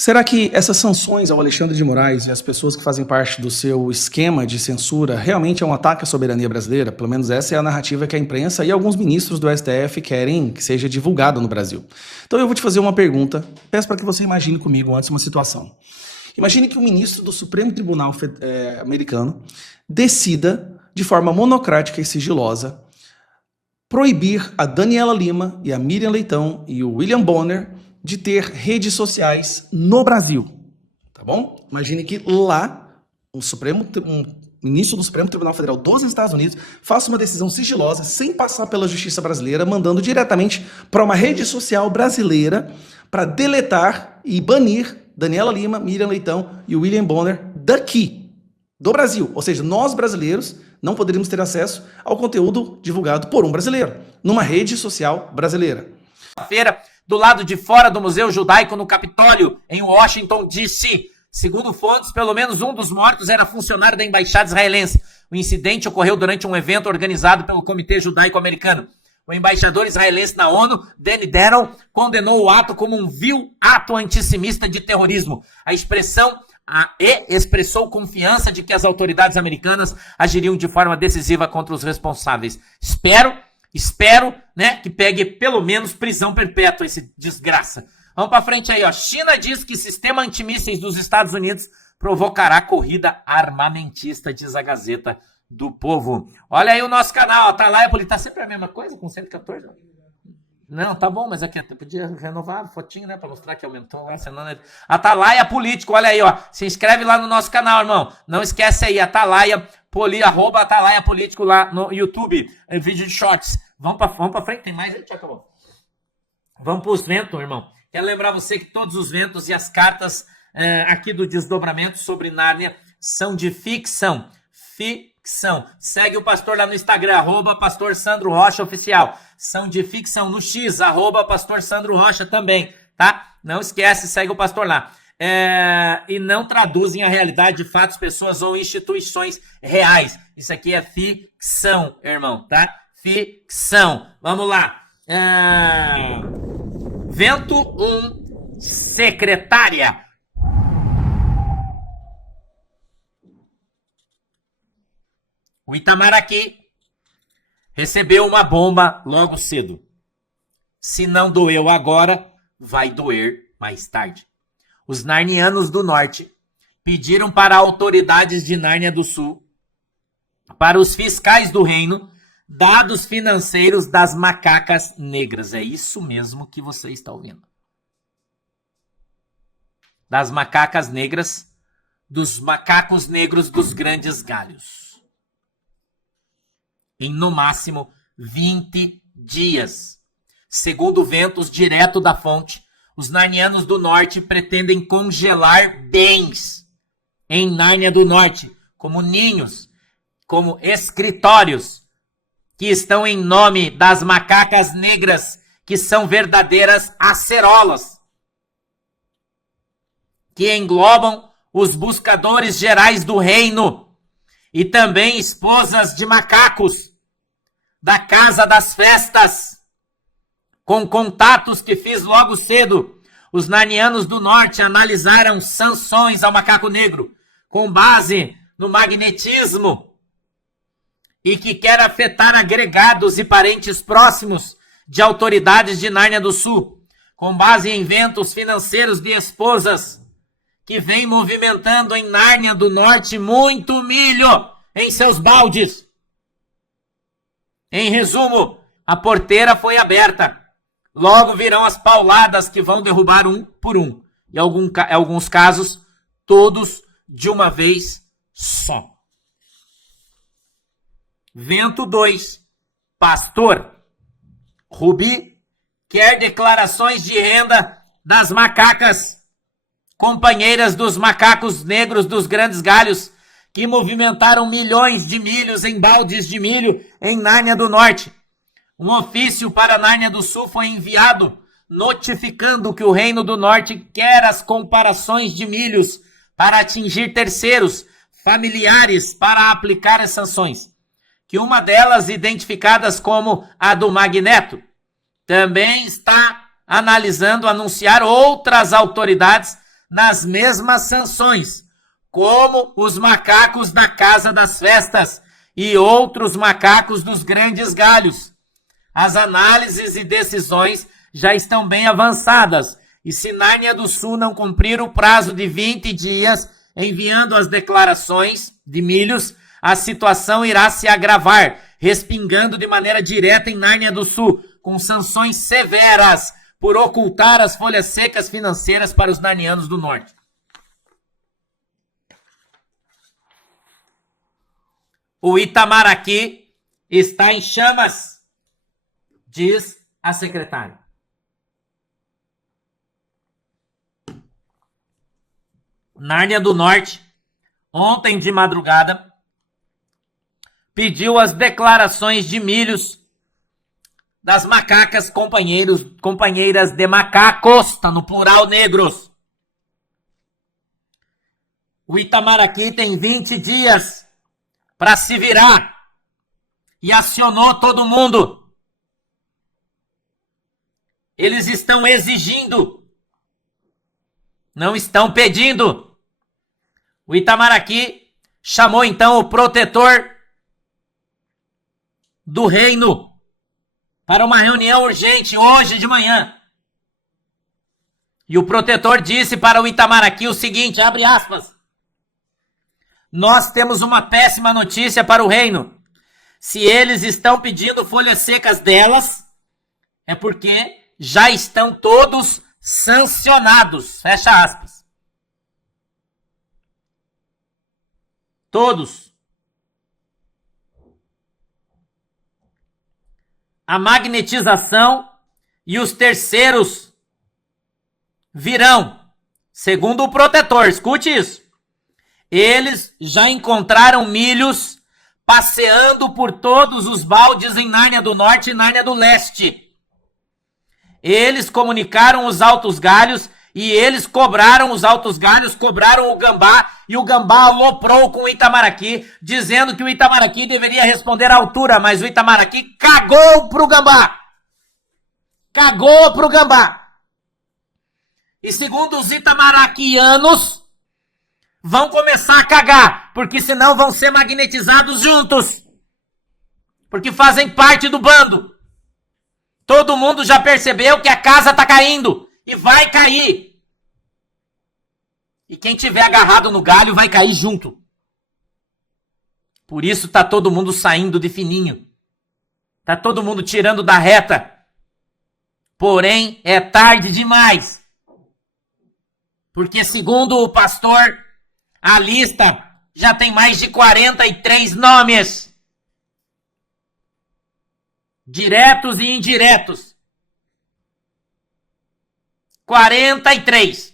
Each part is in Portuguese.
Será que essas sanções ao Alexandre de Moraes e às pessoas que fazem parte do seu esquema de censura realmente é um ataque à soberania brasileira? Pelo menos essa é a narrativa que a imprensa e alguns ministros do STF querem que seja divulgada no Brasil. Então eu vou te fazer uma pergunta, peço para que você imagine comigo antes uma situação. Imagine que o ministro do Supremo Tribunal americano decida, de forma monocrática e sigilosa, proibir a Daniela Lima e a Miriam Leitão e o William Bonner de ter redes sociais no Brasil, tá bom? Imagine que lá, um ministro do Supremo Tribunal Federal dos Estados Unidos faça uma decisão sigilosa, sem passar pela Justiça brasileira, mandando diretamente para uma rede social brasileira para deletar e banir Daniela Lima, Miriam Leitão e William Bonner daqui, do Brasil. Ou seja, nós brasileiros não poderíamos ter acesso ao conteúdo divulgado por um brasileiro, numa rede social brasileira. Feira do lado de fora do Museu Judaico no Capitólio, em Washington, D.C. Segundo fontes, pelo menos um dos mortos era funcionário da embaixada israelense. O incidente ocorreu durante um evento organizado pelo Comitê Judaico-Americano. O embaixador israelense na ONU, Danny Denton, condenou o ato como um vil ato antissemita de terrorismo. Expressou confiança de que as autoridades americanas agiriam de forma decisiva contra os responsáveis. Espero, né, que pegue pelo menos prisão perpétua esse desgraça. Vamos pra frente aí, ó. China diz que sistema antimísseis dos Estados Unidos provocará corrida armamentista, diz a Gazeta do Povo. Olha aí o nosso canal, Atalaia Política. Tá sempre a mesma coisa, com 114? Não, tá bom, mas aqui eu podia renovar a fotinho, né, pra mostrar que aumentou. Atalaia Político, olha aí, ó. Se inscreve lá no nosso canal, irmão. Não esquece aí, arroba Atalaia Político lá no YouTube. Vídeo de shorts. Vamos pra frente, tem mais aí, já acabou. Vamos pros ventos, irmão. Quero lembrar você que todos os ventos e as cartas aqui do desdobramento sobre Nárnia são de ficção. Segue o pastor lá no Instagram, arroba Pastor Sandro Rocha Oficial. São de ficção no X, arroba Pastor Sandro Rocha também, tá? Não esquece, segue o pastor lá. E não traduzem a realidade de fatos, pessoas ou instituições reais. Isso aqui é ficção, irmão, tá? Ficção. Vamos lá. Vento 1, secretária. O Itamaraty recebeu uma bomba logo cedo. Se não doeu agora, vai doer mais tarde. Os narnianos do norte pediram para autoridades de Nárnia do Sul, para os fiscais do reino, dados financeiros das macacas negras. É isso mesmo que você está ouvindo. Das macacas negras, dos macacos negros dos grandes galhos. Em no máximo 20 dias. Segundo ventos direto da fonte, os narnianos do norte pretendem congelar bens em Nárnia do Norte, como ninhos, como escritórios, que estão em nome das macacas negras, que são verdadeiras acerolas, que englobam os buscadores gerais do reino e também esposas de macacos da Casa das Festas. Com contatos que fiz logo cedo, os narnianos do norte analisaram sanções ao macaco negro com base no magnetismo e que quer afetar agregados e parentes próximos de autoridades de Nárnia do Sul, com base em ventos financeiros de esposas que vem movimentando em Nárnia do Norte muito milho em seus baldes. Em resumo, a porteira foi aberta. Logo virão as pauladas que vão derrubar um por um. Em alguns casos, todos de uma vez só. Vento 2. Pastor. Rubi quer declarações de renda das macacas, companheiras dos macacos negros dos grandes galhos, que movimentaram milhões de milhos em baldes de milho em Nárnia do Norte. Um ofício para Nárnia do Sul foi enviado, notificando que o Reino do Norte quer as comparações de milhos para atingir terceiros, familiares, para aplicar as sanções. Que uma delas, identificadas como a do Magneto, também está analisando anunciar outras autoridades nas mesmas sanções, como os macacos da Casa das Festas e outros macacos dos grandes galhos. As análises e decisões já estão bem avançadas, e se Nárnia do Sul não cumprir o prazo de 20 dias enviando as declarações de milhos, a situação irá se agravar, respingando de maneira direta em Nárnia do Sul, com sanções severas por ocultar as folhas secas financeiras para os narnianos do Norte. O Itamaraty está em chamas, diz a secretária. Nárnia do Norte, ontem de madrugada, pediu as declarações de milhos das macacas companheiras de macacos, tá no plural, negros. O Itamaraty tem 20 dias para se virar e acionou todo mundo. Eles estão exigindo, não estão pedindo. O Itamaraty chamou então o protetor do reino para uma reunião urgente hoje de manhã. E o protetor disse para o Itamaraty o seguinte, abre aspas: nós temos uma péssima notícia para o reino. Se eles estão pedindo folhas secas delas, é porque já estão todos sancionados. Fecha aspas. Todos. A magnetização e os terceiros virão, segundo o protetor. Escute isso. Eles já encontraram milhos passeando por todos os baldes em Nárnia do Norte e Nárnia do Leste. Eles comunicaram os altos galhos e eles cobraram os altos galhos, cobraram o Gambá, e o Gambá aloprou com o Itamaraty, dizendo que o Itamaraty deveria responder à altura, mas o Itamaraty cagou pro Gambá. Cagou pro Gambá. E segundo os itamaraquianos, vão começar a cagar, porque senão vão ser magnetizados juntos. Porque fazem parte do bando. Todo mundo já percebeu que a casa tá caindo. E vai cair. E quem tiver agarrado no galho vai cair junto. Por isso tá todo mundo saindo de fininho. Tá todo mundo tirando da reta. Porém, é tarde demais. Porque segundo o pastor, a lista já tem mais de 43 nomes. Diretos e indiretos. 43.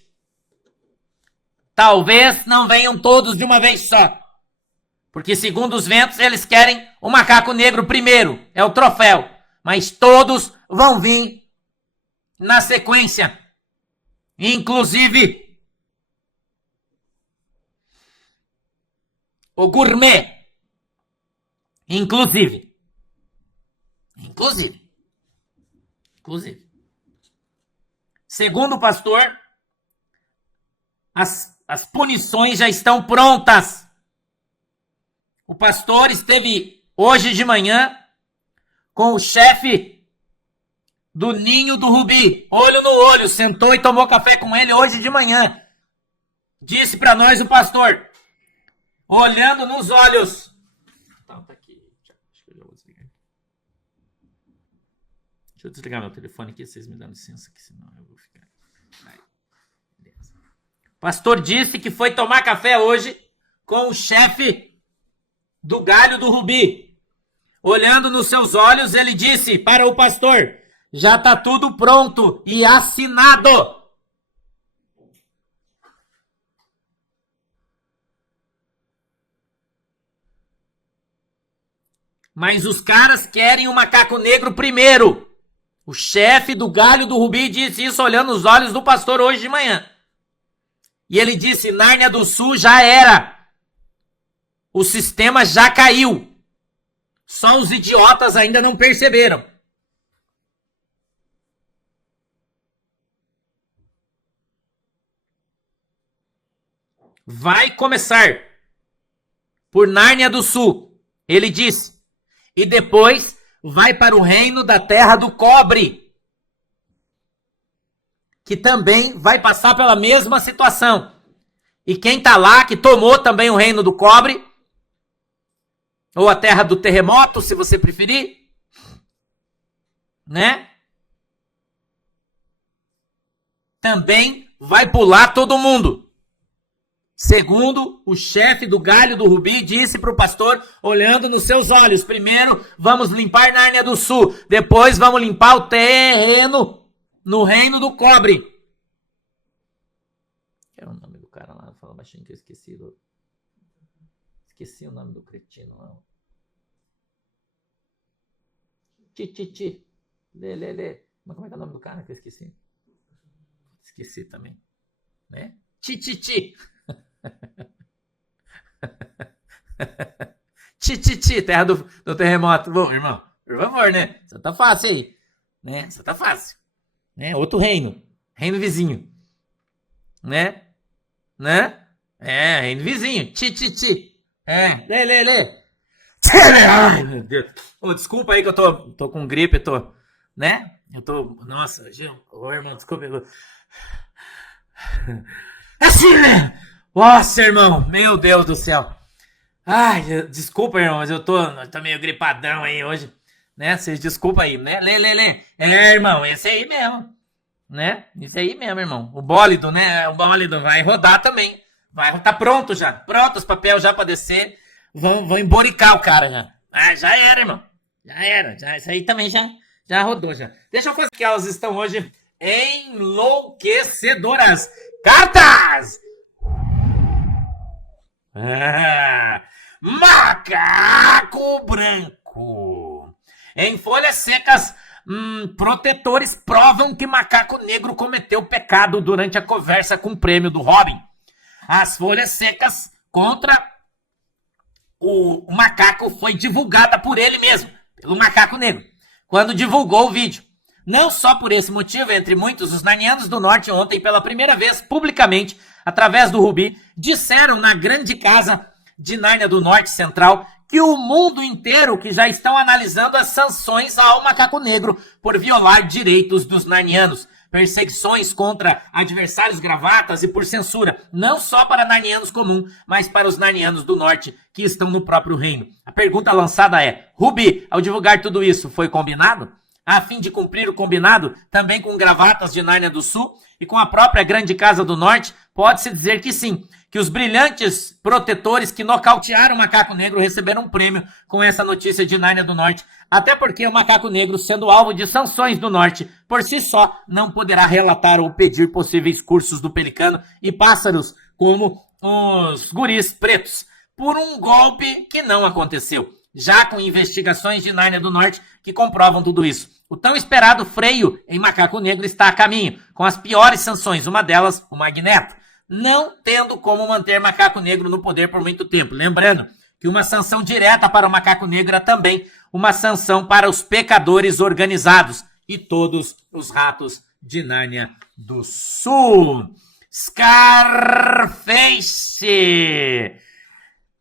Talvez não venham todos de uma vez só. Porque segundo os ventos, eles querem o macaco negro primeiro. É o troféu. Mas todos vão vir na sequência. Inclusive o gourmet. Inclusive. Segundo o pastor, as punições já estão prontas. O pastor esteve hoje de manhã com o chefe do Ninho do Rubi, olho no olho, sentou e tomou café com ele hoje de manhã. Disse para nós o pastor, olhando nos olhos. Tá aqui. Acho que eu já vou desligar. Deixa eu desligar meu telefone aqui, vocês me dão licença, que senão eu vou ficar. Aí. Beleza. O pastor disse que foi tomar café hoje com o chefe do Galho do Rubi. Olhando nos seus olhos, ele disse para o pastor, já está tudo pronto e assinado. Mas os caras querem o macaco negro primeiro. O chefe do Galho do Rubi disse isso olhando nos olhos do pastor hoje de manhã. E ele disse, Nárnia do Sul já era. O sistema já caiu. Só os idiotas ainda não perceberam. vai começar por Nárnia do Sul, ele disse, e depois vai para o reino da terra do cobre, que também vai passar pela mesma situação. E quem tá lá, que tomou também o reino do cobre, ou a terra do terremoto, se você preferir, né? Também vai pular todo mundo. Segundo o chefe do galho do Rubi disse para o pastor, olhando nos seus olhos, primeiro vamos limpar Nárnia do Sul, depois vamos limpar o terreno no reino do cobre. Era o nome do cara lá, fala baixinho que eu esqueci. Esqueci o nome do cretino lá. Ti. Lê. Mas como é que é o nome do cara que eu esqueci? Esqueci também. Né? Ti. Ti, terra do terremoto. Bom, irmão, por favor, né? Isso tá fácil aí. Né? Isso tá fácil. Né? Outro reino. Reino vizinho. Né? É, reino vizinho. Ti. É, lê. Ai, meu Deus. Oh, desculpa aí que eu tô com gripe, né? Nossa, irmão, desculpa. Assim, né? Nossa, irmão, meu Deus do céu. Ai, desculpa, irmão, mas eu tô meio gripadão aí hoje, né? Vocês desculpa aí, né? Lê. É, irmão, esse aí mesmo, né? Esse aí mesmo, irmão. O bólido, né? O bólido vai rodar também. Tá pronto já. Pronto os papéis já pra descer. Vão emboricar o cara já. Ah, já era, irmão. Já era. Isso aí também já rodou já. Deixa eu fazer que elas estão hoje enlouquecedoras. Cartas! Macaco branco. Em folhas secas, protetores provam que macaco negro cometeu pecado durante a conversa com o prêmio do Robin. As folhas secas contra o macaco foi divulgada por ele mesmo, pelo macaco negro, quando divulgou o vídeo. Não só por esse motivo, entre muitos, os narnianos do norte ontem, pela primeira vez, publicamente, através do Rubi, disseram na grande casa de Nárnia do Norte Central que o mundo inteiro que já estão analisando as sanções ao macaco negro por violar direitos dos narnianos, perseguições contra adversários gravatas e por censura, não só para narnianos comuns, mas para os narnianos do norte que estão no próprio reino. A pergunta lançada é, Rubi, ao divulgar tudo isso, foi combinado? A fim de cumprir o combinado, também com gravatas de Nárnia do Sul e com a própria Grande Casa do Norte, pode-se dizer que sim, que os brilhantes protetores que nocautearam o macaco negro receberam um prêmio com essa notícia de Nárnia do Norte, até porque o macaco negro, sendo alvo de sanções do Norte, por si só, não poderá relatar ou pedir possíveis cursos do pelicano e pássaros como os guris pretos, por um golpe que não aconteceu, já com investigações de Nárnia do Norte que comprovam tudo isso. O tão esperado freio em macaco negro está a caminho, com as piores sanções, uma delas, o Magneto, não tendo como manter macaco negro no poder por muito tempo. Lembrando que uma sanção direta para o macaco negro é também uma sanção para os pecadores organizados e todos os ratos de Nárnia do Sul. Scarface!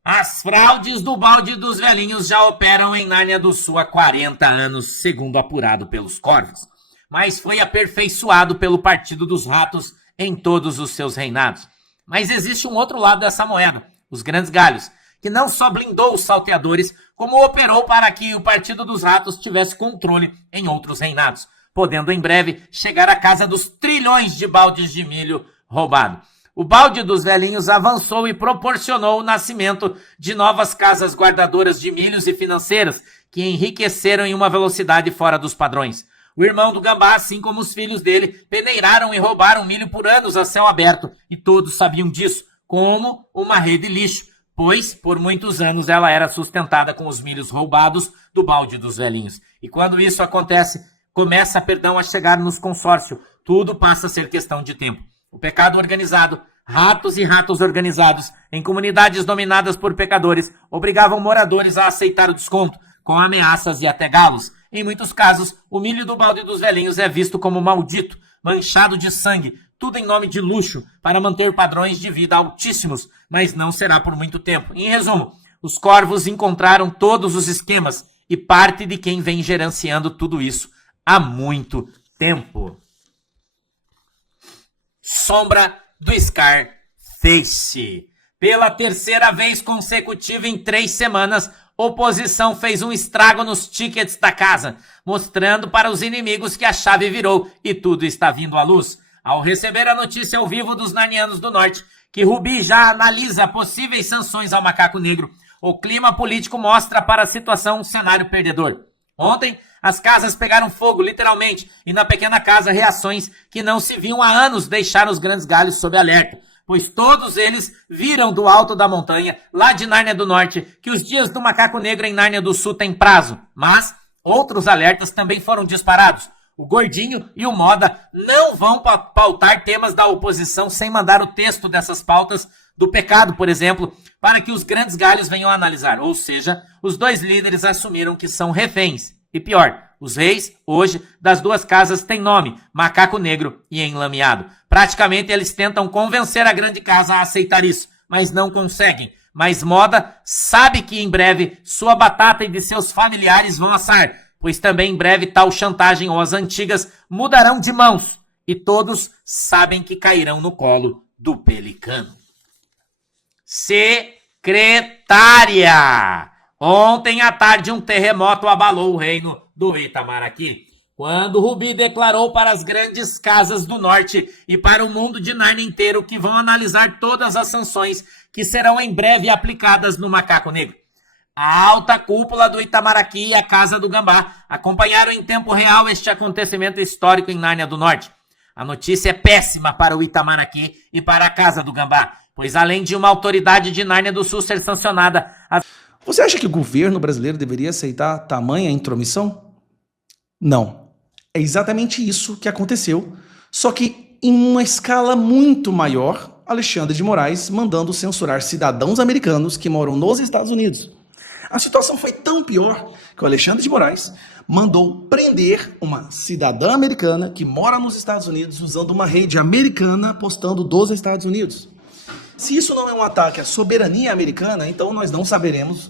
As fraudes do balde dos velhinhos já operam em Nárnia do Sul há 40 anos, segundo apurado pelos corvos. Mas foi aperfeiçoado pelo Partido dos Ratos em todos os seus reinados. Mas existe um outro lado dessa moeda, os grandes galhos, que não só blindou os salteadores, como operou para que o Partido dos Ratos tivesse controle em outros reinados, podendo em breve chegar à casa dos trilhões de baldes de milho roubado. O balde dos velhinhos avançou e proporcionou o nascimento de novas casas guardadoras de milhos e financeiras que enriqueceram em uma velocidade fora dos padrões. O irmão do Gambá, assim como os filhos dele, peneiraram e roubaram milho por anos a céu aberto, e todos sabiam disso, como uma rede lixo, pois por muitos anos ela era sustentada com os milhos roubados do balde dos velhinhos. E quando isso acontece, começa a chegar nos consórcios, tudo passa a ser questão de tempo. O pecado organizado, ratos e ratos organizados, em comunidades dominadas por pecadores, obrigavam moradores a aceitar o desconto, com ameaças e até galos. Em muitos casos, o milho do balde dos velhinhos é visto como maldito, manchado de sangue, tudo em nome de luxo, para manter padrões de vida altíssimos, mas não será por muito tempo. Em resumo, os corvos encontraram todos os esquemas e parte de quem vem gerenciando tudo isso há muito tempo. Sombra do Scarface. Pela terceira vez consecutiva em 3 semanas, oposição fez um estrago nos tickets da casa, mostrando para os inimigos que a chave virou e tudo está vindo à luz. Ao receber a notícia ao vivo dos Narnianos do Norte, que Rubi já analisa possíveis sanções ao macaco negro, o clima político mostra para a situação um cenário perdedor. Ontem, as casas pegaram fogo, literalmente, e na pequena casa, reações que não se viam há anos deixaram os grandes galhos sob alerta, pois todos eles viram do alto da montanha, lá de Nárnia do Norte, que os dias do macaco negro em Nárnia do Sul têm prazo. Mas outros alertas também foram disparados. O Gordinho e o Moda não vão pautar temas da oposição sem mandar o texto dessas pautas do pecado, por exemplo, para que os grandes galhos venham analisar. Ou seja, os 2 líderes assumiram que são reféns. E pior, os reis, hoje, das 2 casas têm nome, Macaco Negro e Enlameado. Praticamente eles tentam convencer a grande casa a aceitar isso, mas não conseguem. Mas Moda sabe que em breve sua batata e de seus familiares vão assar, pois também em breve tal chantagem ou as antigas mudarão de mãos, e todos sabem que cairão no colo do Pelicano. Secretária! Ontem à tarde um terremoto abalou o reino do Itamaraty, quando Rubi declarou para as grandes casas do norte e para o mundo de Nárnia inteiro que vão analisar todas as sanções que serão em breve aplicadas no macaco negro. A alta cúpula do Itamaraty e a Casa do Gambá acompanharam em tempo real este acontecimento histórico em Nárnia do Norte. A notícia é péssima para o Itamaraty e para a Casa do Gambá, pois além de uma autoridade de Nárnia do Sul ser sancionada... Você acha que o governo brasileiro deveria aceitar tamanha intromissão? Não. É exatamente isso que aconteceu, só que em uma escala muito maior, Alexandre de Moraes mandando censurar cidadãos americanos que moram nos Estados Unidos. A situação foi tão pior que o Alexandre de Moraes mandou prender uma cidadã americana que mora nos Estados Unidos usando uma rede americana postando dos Estados Unidos. Se isso não é um ataque à soberania americana, então nós não sabemos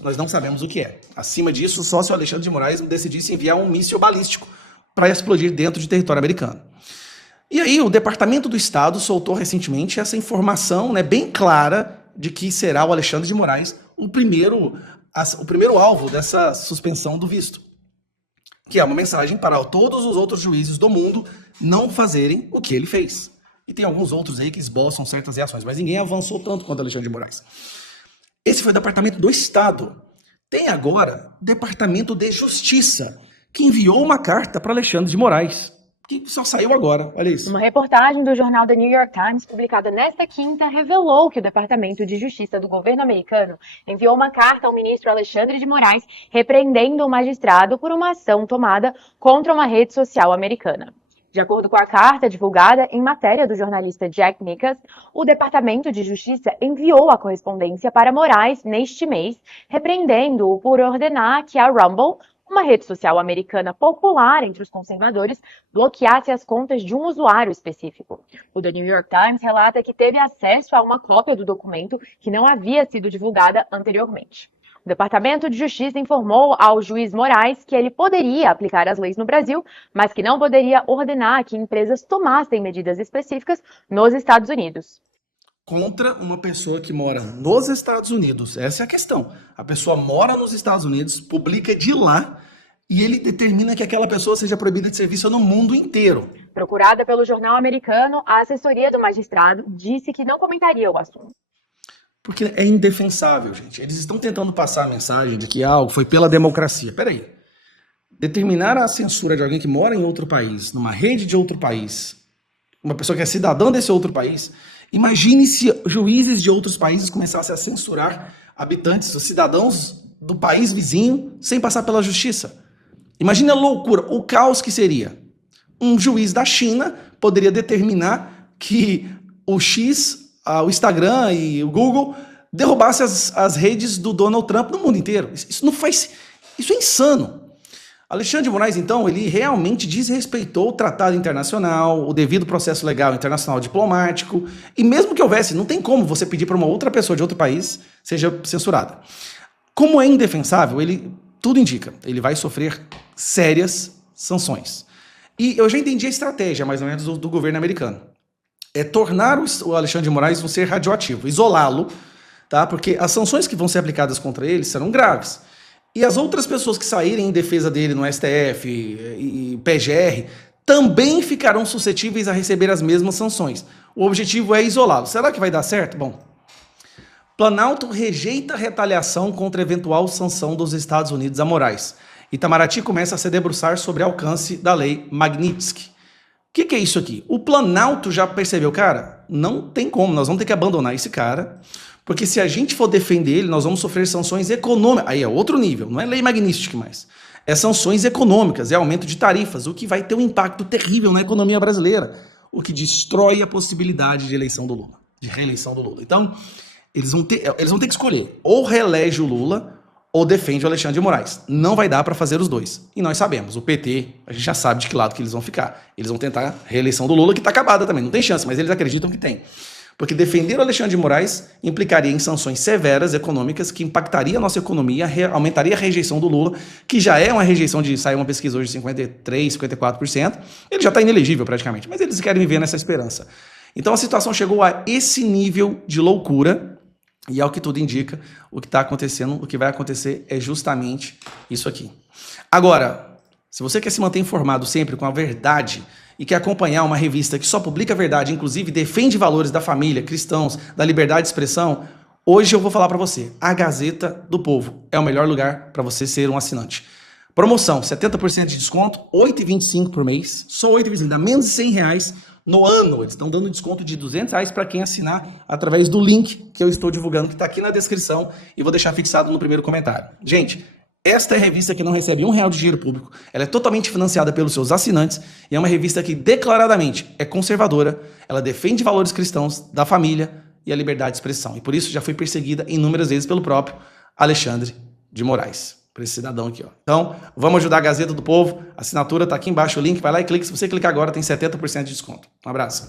o que é. Acima disso, só se o Alexandre de Moraes decidisse enviar um míssil balístico para explodir dentro de território americano. E aí o Departamento do Estado soltou recentemente essa informação, né, bem clara de que será o Alexandre de Moraes o primeiro alvo dessa suspensão do visto. Que é uma mensagem para todos os outros juízes do mundo não fazerem o que ele fez. E tem alguns outros aí que esboçam certas reações, mas ninguém avançou tanto quanto Alexandre de Moraes. Esse foi o Departamento do Estado. Tem agora o Departamento de Justiça, que enviou uma carta para Alexandre de Moraes, que só saiu agora, olha isso. Uma reportagem do jornal The New York Times, publicada nesta quinta, revelou que o Departamento de Justiça do governo americano enviou uma carta ao ministro Alexandre de Moraes, repreendendo o magistrado por uma ação tomada contra uma rede social americana. De acordo com a carta divulgada em matéria do jornalista Jack Nickas, o Departamento de Justiça enviou a correspondência para Moraes neste mês, repreendendo-o por ordenar que a Rumble, uma rede social americana popular entre os conservadores, bloqueasse as contas de um usuário específico. O The New York Times relata que teve acesso a uma cópia do documento que não havia sido divulgada anteriormente. O Departamento de Justiça informou ao juiz Moraes que ele poderia aplicar as leis no Brasil, mas que não poderia ordenar que empresas tomassem medidas específicas nos Estados Unidos. Contra uma pessoa que mora nos Estados Unidos. Essa é a questão. A pessoa mora nos Estados Unidos, publica de lá, e ele determina que aquela pessoa seja proibida de serviço no mundo inteiro. Procurada pelo jornal americano, a assessoria do magistrado disse que não comentaria o assunto. Porque é indefensável, gente. Eles estão tentando passar a mensagem de que algo foi pela democracia. Peraí. Determinar a censura de alguém que mora em outro país, numa rede de outro país, uma pessoa que é cidadã desse outro país, imagine se juízes de outros países começassem a censurar habitantes, os cidadãos do país vizinho, sem passar pela justiça. Imagine a loucura, o caos que seria. Um juiz da China poderia determinar que o Instagram e o Google derrubassem as redes do Donald Trump no mundo inteiro. Isso é insano. Alexandre de Moraes, então, ele realmente desrespeitou o tratado internacional, o devido processo legal internacional diplomático, e mesmo que houvesse, não tem como você pedir para uma outra pessoa de outro país seja censurada. Como é indefensável, tudo indica, ele vai sofrer sérias sanções. E eu já entendi a estratégia, mais ou menos, do governo americano. É tornar o Alexandre de Moraes um ser radioativo, isolá-lo, tá? Porque as sanções que vão ser aplicadas contra ele serão graves. E as outras pessoas que saírem em defesa dele no STF e PGR também ficarão suscetíveis a receber as mesmas sanções. O objetivo é isolá-lo. Será que vai dar certo? Bom, Planalto rejeita retaliação contra eventual sanção dos Estados Unidos a Moraes. Itamaraty começa a se debruçar sobre o alcance da lei Magnitsky. O que é isso aqui? O Planalto já percebeu, cara, não tem como, nós vamos ter que abandonar esse cara, porque se a gente for defender ele, nós vamos sofrer sanções econômicas. Aí é outro nível, não é lei Magnitsky mais. É sanções econômicas, é aumento de tarifas, o que vai ter um impacto terrível na economia brasileira, o que destrói a possibilidade de eleição do Lula, de reeleição do Lula. Então, eles vão ter que escolher, ou reelege o Lula, ou defende o Alexandre de Moraes. Não vai dar para fazer os dois. E nós sabemos, o PT, a gente já sabe de que lado que eles vão ficar. Eles vão tentar a reeleição do Lula, que está acabada também, não tem chance, mas eles acreditam que tem. Porque defender o Alexandre de Moraes implicaria em sanções severas econômicas que impactaria a nossa economia, aumentaria a rejeição do Lula, que já é uma rejeição saiu uma pesquisa hoje de 53%, 54%. Ele já está inelegível praticamente, mas eles querem viver nessa esperança. Então a situação chegou a esse nível de loucura, e ao que tudo indica, o que está acontecendo, o que vai acontecer é justamente isso aqui. Agora, se você quer se manter informado sempre com a verdade e quer acompanhar uma revista que só publica a verdade, inclusive defende valores da família, cristãos, da liberdade de expressão, hoje eu vou falar para você, a Gazeta do Povo é o melhor lugar para você ser um assinante. Promoção, 70% de desconto, R$ 8,25 por mês, só R$ 8,25, dá menos de R$100 no ano. Eles estão dando desconto de R$200 para quem assinar através do link que eu estou divulgando, que está aqui na descrição e vou deixar fixado no primeiro comentário. Gente, esta é a revista que não recebe R$1 de dinheiro público, ela é totalmente financiada pelos seus assinantes e é uma revista que declaradamente é conservadora, ela defende valores cristãos, da família e a liberdade de expressão. E por isso já foi perseguida inúmeras vezes pelo próprio Alexandre de Moraes. Para esse cidadão aqui, ó. Então, vamos ajudar a Gazeta do Povo. A assinatura está aqui embaixo, o link, vai lá e clica. Se você clicar agora, tem 70% de desconto. Um abraço.